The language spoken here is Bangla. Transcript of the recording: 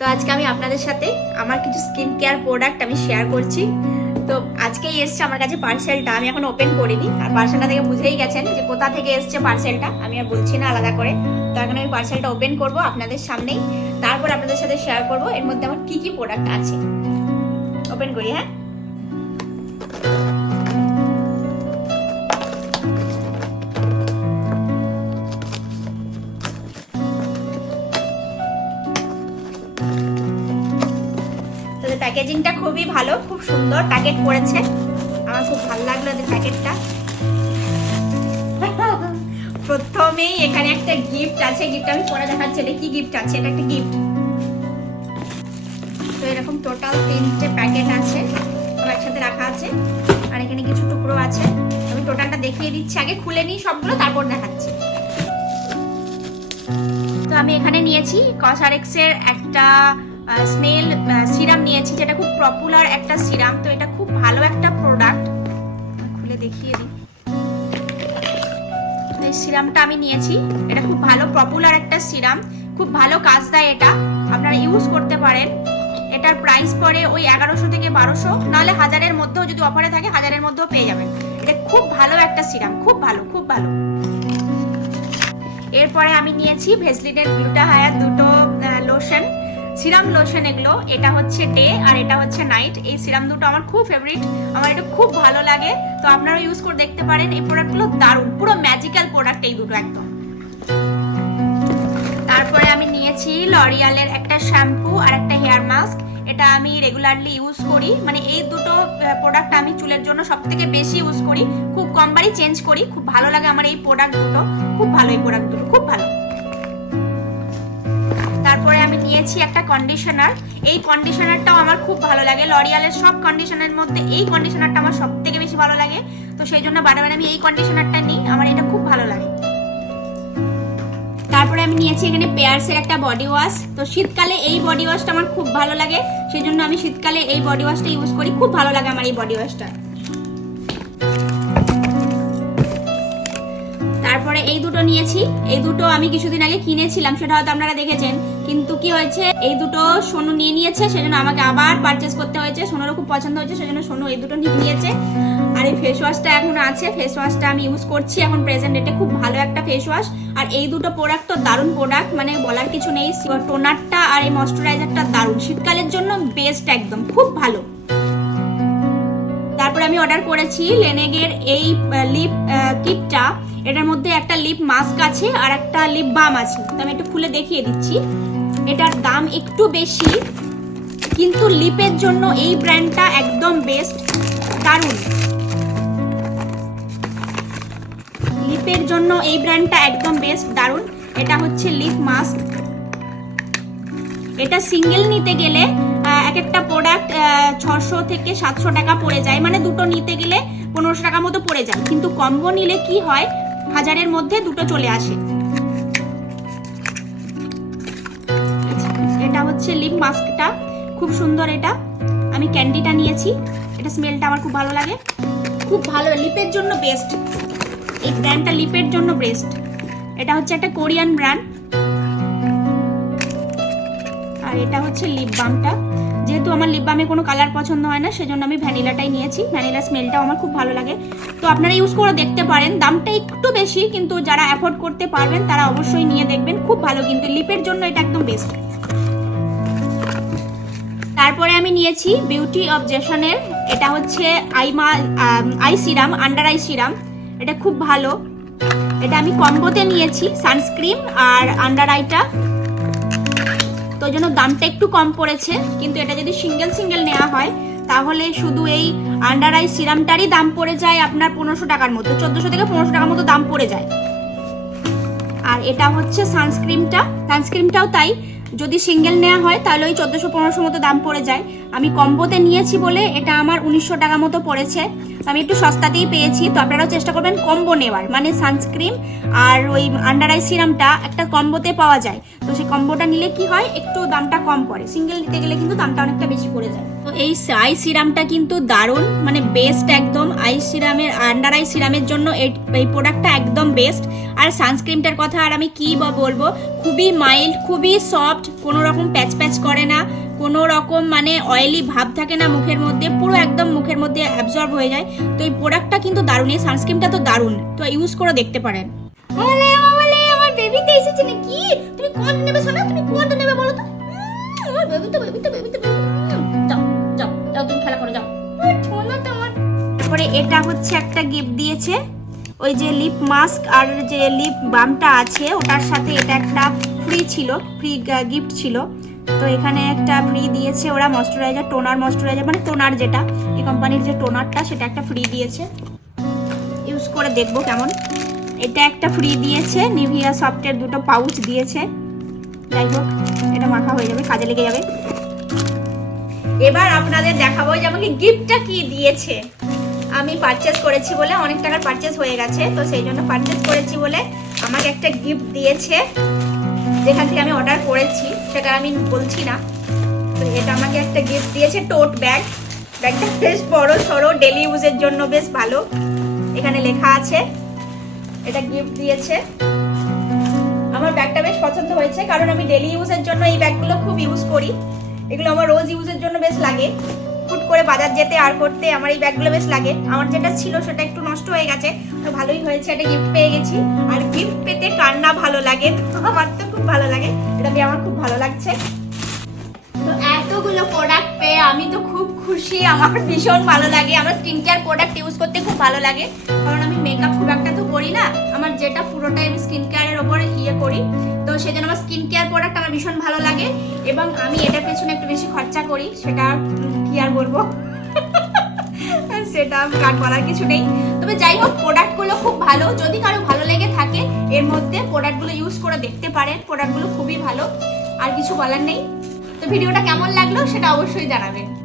তো আজকে আমি আপনাদের সাথে আমার কিছু স্কিন কেয়ার প্রোডাক্ট আমি শেয়ার করছি। তো আজকেই এসছে আমার কাছে পার্সেলটা আমি এখন ওপেন করিনি। আর পার্সেলটা থেকে বুঝেই গেছেন যে কোথা থেকে এসছে পার্সেলটা আমি আর বলছি না আলাদা করে। তো এখন আমি পার্সেলটা ওপেন করব আপনাদের সামনেই। তারপর আপনাদের সাথে শেয়ার করব। এর মধ্যে আমার কি কি প্রোডাক্ট আছে? ওপেন করি হ্যাঁ? প্যাকেজিংটা খুবই ভালো, খুব সুন্দর প্যাকেট করেছে আমার খুব ভালো লাগল এদের প্যাকেটটা। প্রথমেই এখানে একটা গিফট আছে গিফট আমি পরে দেখাচ্ছি, এটা কি গিফট আছে? এটা একটা গিফট তো এরকম টোটাল তিনটে প্যাকেট আছে একসাথে রাখা আছে, আর এখানে কিছু টুকরো আছে। আমি টোটালটা দেখিয়ে দিচ্ছি, আগে খুলে নিই সবগুলো, তারপর দেখাচ্ছি। তো আমি এখানে নিয়েছি কসারেক্সের একটা স্নেল সিরাম নিয়েছি, যেটা খুব পপুলার একটা সিরাম, তো এটা খুব ভালো একটা প্রোডাক্ট খুলে দেখিয়ে দিই। এই সিরামটা আমি নিয়েছি। এটা খুব ভালো পপুলার একটা সিরাম। খুব ভালো কাজ দেয় এটা। আপনারা ইউজ করতে পারেন। এটার প্রাইস পড়ে ওই এগারোশো থেকে বারোশো। নাহলে হাজারের মধ্যেও যদি অফারে থাকে, হাজারের মধ্যেও পেয়ে যাবেন। এটা খুব ভালো একটা সিরাম। খুব ভালো খুব ভালো। এরপরে আমি নিয়েছি ভেসলিনের গ্লুটা হায়ার দুটো লোশন সিরাম লোশন এগুলো, এটা হচ্ছে ডে আর এটা হচ্ছে নাইট এই সিরাম দুটো আমার খুব ফেভারিট আমার এটা খুব ভালো লাগে। তো আপনারা ইউজ করে দেখতে পারেন, এই প্রোডাক্টগুলো দারুণ, পুরো ম্যাজিক্যাল প্রোডাক্ট এই দুটো একদম। তারপরে আমি নিয়েছি লরিয়ালের একটা শ্যাম্পু আর একটা হেয়ার মাস্ক এটা আমি রেগুলারলি ইউজ করি মানে এই দুটো প্রোডাক্ট আমি চুলের জন্য সব থেকে বেশি ইউজ করি। খুব কমবারই চেঞ্জ করি, খুব ভালো লাগে আমার এই প্রোডাক্ট দুটো। খুব ভালো এই প্রোডাক্ট দুটো, খুব ভালো। নিয়েছি একটা কন্ডিশনার এই কন্ডিশনারটাও আমার খুব ভালো লাগে। লরিয়ালের সব কন্ডিশনারের মধ্যে এই কন্ডিশনারটা আমার সব থেকে বেশি ভালো লাগে। তো সেই জন্য বারে বারে আমি এই কন্ডিশনারটা নিই। আমার এটা খুব ভালো লাগে। তারপরে আমি নিয়েছি এখানে পেয়ার্সের একটা বডি ওয়াশ তো শীতকালে এই বডি ওয়াশটা আমার খুব ভালো লাগে। সেই জন্য আমি শীতকালে এই বডি ওয়াশটা ইউজ করি। খুব ভালো লাগে আমার এই বডি ওয়াশটা তারপরে এই দুটো নিয়েছি। এই দুটো আমি কিছুদিন আগে কিনেছিলাম, সেটা হয়তো আপনারা দেখেছেন। কিন্তু কি হয়েছে, এই দুটো সোনু নিয়ে নিয়েছে, সেজন্য আমাকে আবার পারচেস করতে হয়েছে। সোনুরও খুব পছন্দ হয়েছে, সেজন্য সোনু এই দুটো নিয়ে নিয়েছে। আর এই ফেস ওয়াশটা এখন আছে ফেস ওয়াশটা আমি ইউজ করছি এখন প্রেজেন্ট ডেটে খুব ভালো একটা ফেস ওয়াশ আর এই দুটো প্রোডাক্ট তো দারুণ প্রোডাক্ট মানে বলার কিছু নেই। টোনারটা আর এই ময়শ্চারাইজারটা দারুণ। শীতকালের জন্য বেস্ট একদম, খুব ভালো। তারপরে আমি অর্ডার করেছি লেনেগের এই এটার মধ্যে একটা লিপ মাস্ক আছে আর একটা লিপ বাম আছে। তো আমি একটু খুলে দেখিয়ে দিচ্ছি। এটার দাম একটু বেশি, কিন্তু লিপের জন্য এই ব্র্যান্ডটা একদম বেস্ট দারুণ। লিপের জন্য এই ব্র্যান্ডটা একদম বেস্ট দারুণ। এটা হচ্ছে লিপ মাস্ক এটা সিঙ্গেল নিতে গেলে এক একটা প্রোডাক্ট ছশো থেকে সাতশো টাকা পড়ে যায়। মানে দুটো নিতে গেলে পনেরোশো টাকা মতো পড়ে যায়। কিন্তু কম্বো নিলে কি হয় হাজারের মধ্যে দুটো চলে আসে। আচ্ছা, এটা হচ্ছে লিপ মাস্কটা খুব সুন্দর এটা। আমি ক্যান্ডিটা নিয়েছি। এটা স্মেলটা আমার খুব ভালো লাগে। খুব ভালো লিপের জন্য বেস্ট এই ব্র্যান্ডটা লিপের জন্য বেস্ট এটা হচ্ছে একটা কোরিয়ান ব্র্যান্ড আর এটা হচ্ছে লিপ বামটা যেহেতু আমার লিপ বামে কোনো কালার পছন্দ হয় না, সেজন্য আমি ভ্যানিলাটাই নিয়েছি। ভ্যানিলা স্মেলটাও আমার খুব ভালো লাগে। তো আপনারা ইউজ করে দেখতে পারেন। দামটা একটু বেশি, কিন্তু যারা অ্যাফোর্ড করতে পারবেন, তারা অবশ্যই নিয়ে দেখবেন। খুব ভালো কিন্তু লিপের জন্য এটা একদম বেস্ট তারপরে আমি নিয়েছি বিউটি অফ জেশনের এটা হচ্ছে আইমা eye serum under eye serum এটা খুব ভালো। এটা আমি কম্বোতে নিয়েছি সানস্ক্রিন আর আন্ডার আইটা ওই জন্য দামটা একটু কম পড়েছে, কিন্তু এটা যদি সিঙ্গেল সিঙ্গেল নেওয়া হয়, তাহলে শুধু এই আন্ডার আই সিরামটারই দাম পড়ে যায় আপনার পনেরোশো টাকার মতো চোদ্দোশো থেকে পনেরোশো টাকার মতো দাম পড়ে যায়। আর এটা হচ্ছে সানস্ক্রিনটা সানস্ক্রিনটাও তাই যদি সিঙ্গেল নেওয়া হয়, তাহলে ওই চোদ্দোশো পনেরোশো মতো দাম পড়ে যায়। আমি কম্বোতে নিয়েছি বলে এটা আমার উনিশশো টাকা মতো পড়েছে। তো আমি একটু সস্তাতেই পেয়েছি। তো আপনারাও চেষ্টা করবেন কম্বো নেওয়ার। মানে সানস্ক্রিন আর ওই আন্ডার আই সিরামটা একটা কম্বোতে পাওয়া যায়। তো সেই কম্বোটা নিলে কি হয়, একটু দামটা কম পড়ে। সিঙ্গেল নিতে গেলে কিন্তু দামটা অনেকটা বেশি পড়ে যায়। তো এই আই সিরামটা কিন্তু দারুণ। মানে বেস্ট একদম আই আন্ডার আই সিরামের জন্য এই প্রোডাক্টটা একদম বেস্ট আর সানস্ক্রিনটার কথা আর আমি কী বলব, খুবই মাইল্ড খুবই সফট কোনো রকম প্যাচ প্যাচ করে না, কোনো রকম মানে অয়েলি ভাব থাকে না মুখের মধ্যে, পুরো একদম মুখের মধ্যে অ্যাবজর্ব হয়ে যায়। তো এই প্রোডাক্টটা কিন্তু দারুণ, এই সানস্ক্রিনটা তো দারুণ। তো ইউজ করে দেখতে পারেন। ওলে ওলে, আমার এসেছে তুমি নেবে সোনা, তুমি নেবে বলো তো। তুমি খেলা করো, যাও। এটা হচ্ছে একটা গিফট দিয়েছে। ওই যে লিপ মাস্ক আর যে লিপ বামটা আছে, ওটার সাথে এটা একটা ফ্রি ছিল ফ্রি গিফট ছিল। তো এখানে একটা ফ্রি দিয়েছে ওরা ময়শ্চারাইজার টোনার ময়শ্চারাইজার মানে টোনার যেটা, এই কোম্পানির যে টোনারটা সেটা একটা ফ্রি দিয়েছে। ইউজ করে দেখব কেমন। এটা একটা ফ্রি দিয়েছে নিভিয়া সফটের দুটো পাউচ দিয়েছে। যাই হোক, এটা মাখা হয়ে যাবে, কাজে লেগে যাবে। এবার আপনাদের দেখাবো যে আমাকে গিফটটা কি দিয়েছে। আমি পারচেস করেছি বলে অনেক টাকার পারচেস হয়ে গেছে, তো সেই জন্য পারচেস করেছি বলে আমাকে একটা গিফট দিয়েছে। যেখান থেকে আমি অর্ডার করেছি, সেটা আমি বলছি না। তো এটা আমাকে একটা গিফট দিয়েছে টোট ব্যাগ ব্যাগটা বেশ বড় সড়ো ডেলি ইউজের জন্য বেশ ভালো। এখানে লেখা আছে, এটা গিফট দিয়েছে। আমার ব্যাগটা বেশ পছন্দ হয়েছে, কারণ আমি ডেলি ইউজের জন্য এই ব্যাগগুলো খুব ইউজ করি। এগুলো আমার রোজ ইউজের জন্য বেশ লাগে। হুট করে বাজার যেতে আর করতে আমার এই ব্যাগগুলো বেশ লাগে। আমার যেটা ছিল সেটা একটু নষ্ট হয়ে গেছে। তো ভালোই হয়েছে, একটা গিফট পেয়ে গেছি। আর গিফট পেতে কার না ভালো লাগে? আমার তো খুব ভালো লাগে। এটা দিয়ে আমার খুব ভালো লাগছে। তো এতগুলো প্রোডাক্ট পেয়ে আমি তো খুব খুশি। আমার ভীষণ ভালো লাগে। আমার স্কিন কেয়ার প্রোডাক্ট ইউজ করতে খুব ভালো লাগে। কারণ আমি মেকআপ খুব একটা তো করি না। আমার যেটা পুরোটাই আমি স্কিন কেয়ারের ওপরে ইয়ে করি। তো সেজন্য আমার স্কিন কেয়ার প্রোডাক্ট আমার ভীষণ ভালো লাগে। এবং আমি এটার পেছনে একটু বেশি খরচা করি। সেটা আর বলব? সেটা কার বলার কিছু নেই। তবে যাই হোক প্রোডাক্টগুলো খুব ভালো। যদি কারও ভালো লেগে থাকে, এর মধ্যে প্রোডাক্টগুলো ইউজ করে দেখতে পারেন। প্রোডাক্টগুলো খুবই ভালো। আর কিছু বলার নেই। তো ভিডিওটা কেমন লাগল, সেটা অবশ্যই জানাবেন।